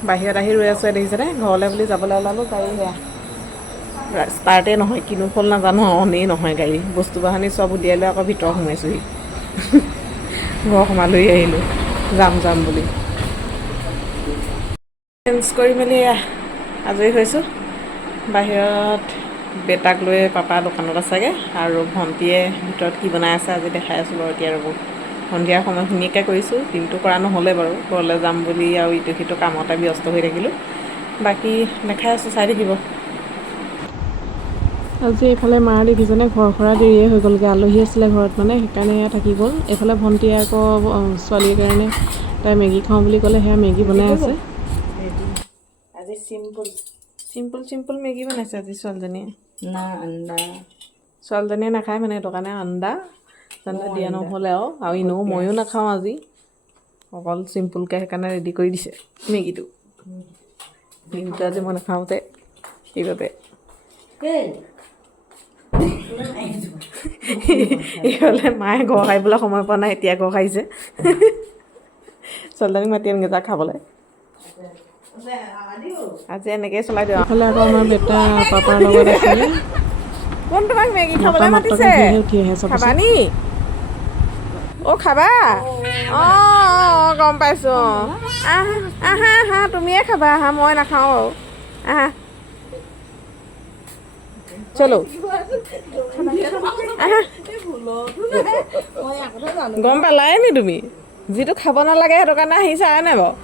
বাহিৰত আহি ৰৈ আছোঁ দেখিছেনে ঘৰলৈ বুলি যাবলৈ ওলালোঁ গাড়ী সেয়া ষ্টাৰ্টেই নহয় কিনো হ'ল নাজানো অনেই নহয় গাড়ী বস্তু বাহানি চব উলিয়াই লৈ আকৌ ভিতৰত সোমাইছোঁহি ঘৰ সোমালৈ আহিলোঁ যাম বুলি চেঞ্জ কৰি মেলি আজৰি হৈছোঁ বাহিৰত বেটাক লৈ পাপা দোকানত আছেগৈ আৰু ভণ্টিয়ে ভিতৰত কি বনাই আছে আজি দেখাই আছোঁ বাৰু এতিয়া ৰ'ব সন্ধিয়া সময়খিনিকে কৰিছোঁ দিনটো কৰা নহ'লে বাৰু ঘৰলৈ যাম বুলি আৰু ইটো সিটো কামতে ব্যস্ত হৈ থাকিলোঁ বাকী দেখাই আছোঁ চাই থাকিব আজি এইফালে মাৰ দেখিছেনে ঘৰ সৰা দেৰিয়ে হৈ গ'লগৈ আলহী আছিলে ঘৰত মানে সেইকাৰণে থাকি গ'ল এইফালে ভণ্টিয়ে আকৌ ছোৱালীৰ কাৰণে তাই মেগী খাওঁ বুলি ক'লে সেয়া মেগী বনাই আছে আজি চিম্পুল মেগী বনাইছে আজি ছোৱালীজনীয়ে না আন্দা ছোৱালীজনীয়ে নাখায় মানে সেইটো কাৰণে আন্দা দিয়া নহ'লে আৰু এনেও ময়ো নাখাওঁ আজি অকল চিম্পুলকৈ সেইকাৰণে ৰেডি কৰি দিছে মেগীটো মেগীটো আজি মই নাখাওঁ যে সেইবাবে এইফালে মায়ে ঘৰ খাইবলৈ সময় পোৱা নাই এতিয়া ঘৰ খাইছে ছোৱালীজনীক মাতি আনগৈ যাক খাবলৈ আজি এনেকৈয়ে চলাই দিওঁ এইফালে আকৌ আমাৰ বেটা পাপাৰ লগত আছিলে কোন তোমাক মেগী খাবলৈ মাতিছে খাবা নি খাবা গম পাইছোঁ আহা তুমিয়ে খাবা আহা মই নাখাওঁ আৰু আহা চলো আহা গম পালাই নি তুমি যিটো খাব নালাগে সেইটো কাৰণে আহিছা নাই বাৰু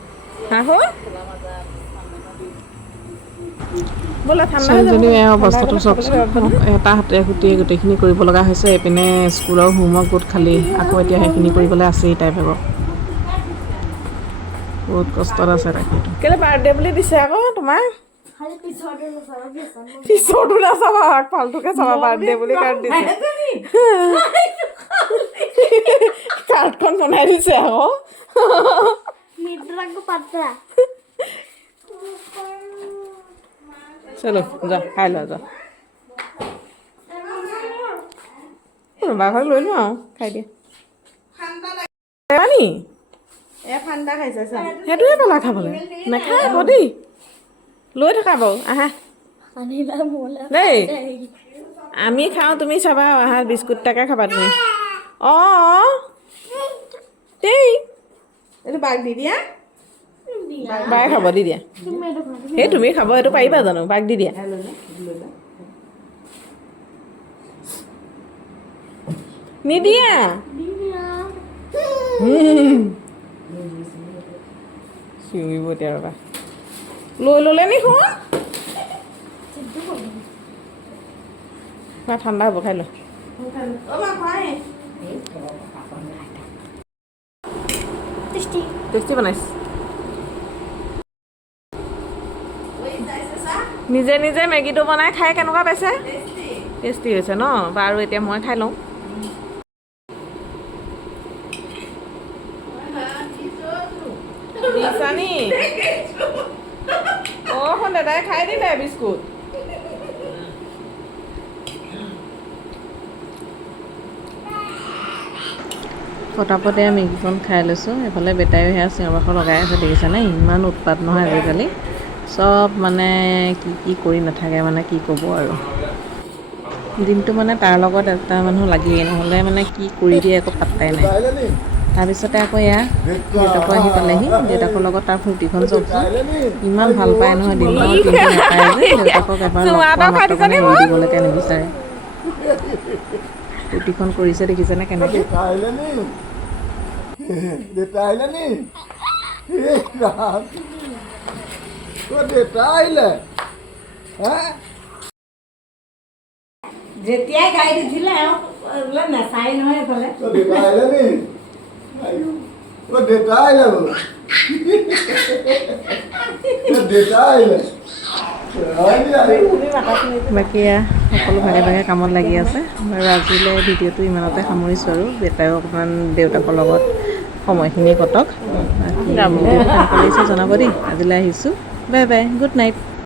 হাঁহো ছোৱালীজনীৰ অৱস্থাটো চাওকচোন এটা হাতে গোটেই গোটেইখিনি কৰিব লগা হৈছে এইপিনে স্কুলৰ হোমৱৰ্ক বহুত খালী আকৌ এতিয়া সেইখিনি কৰিবলৈ আছেই তাই ভাগৰ বহুত কষ্টত আছে তাকেতো কেলৈ বাৰ্থডে বুলি দিছে আকৌ তোমাৰ পিছৰটো নাচাবা ফাল্টুকে চাবা বাৰ্থডে বুলি কাৰ্ড দিছে কাৰ্ডখন বনাই দিছে আকৌ চলো যা খাই লোৱা যা কোনোবা ঘৰত লৈ লোৱা আৰু খাই দিয়া নি ঠাণ্ডা খাইছে সেইটোৱে পালা খাবলৈ নাখায় আকৌ দেই লৈ থাকা বাৰু আহা দেই আমি খাওঁ তুমি চাবা আহা বিস্কুট এটাকে খাবা তুমি দেই এইটো বাক দি দিয়া বায়ে খাব দি দিয়া সেই তুমি খাব এইটো পাৰিবা জানো বাক দি দিয়া নিদিয়া চিঞৰিব এতিয়া ৰবা লৈ ল'লে নি শুন ঠাণ্ডা হ'ব খাই ল টেষ্টি বনাইছে নিজে নিজে মেগীটো বনাই খাই কেনেকুৱা পাইছে টেষ্টি হৈছে ন বাৰু এতিয়া মই খাই লওঁ দিছানি শুন দাদাই খাই দিলে বিস্কুট পটাপটে মেগীখন খাই লৈছোঁ এইফালে বেটাইও সেয়া চিঞৰ বাখৰ লগাই আছে দেখিছেনে ইমান উৎপাত নহয় আজিকালি চব মানে কি কৰি নাথাকে মানে কি ক'ব আৰু দিনটো মানে তাৰ লগত এটা মানুহ লাগেই নহ'লে মানে কি কৰি দিয়ে একো পাত্তাই নাই তাৰপিছতে আকৌ এয়া দেউতাকো আহি পালেহি দেউতাকৰ লগত তাৰ ফূৰ্তিখন চাওকচোন ইমান ভাল পায় নহয় দিনটো নাপায় যে দেউতাকক এবাৰ লগ পোৱা মাত্ৰ মানে এৰি দিবলৈকে নিবিচাৰে ফূৰ্তিখন কৰিছে দেখিছেনে কেনেকৈ যেতিয়াই গাড়ী দিছিলে বোলে নেচাই নহয় এইফালে বাকী সকলো ভাগে ভাগে কামত লাগি আছে বাৰু আজিলৈ ভিডিঅ'টো ইমানতে সামৰিছোঁ আৰু বেটাইও অকণমান দেউতাকৰ লগত সময়খিনি কটক বাকী ভিডিঅ'টো ভাল কৰিছে জনাব দেই আজিলৈ আহিছোঁ বাই বাই গুড নাইট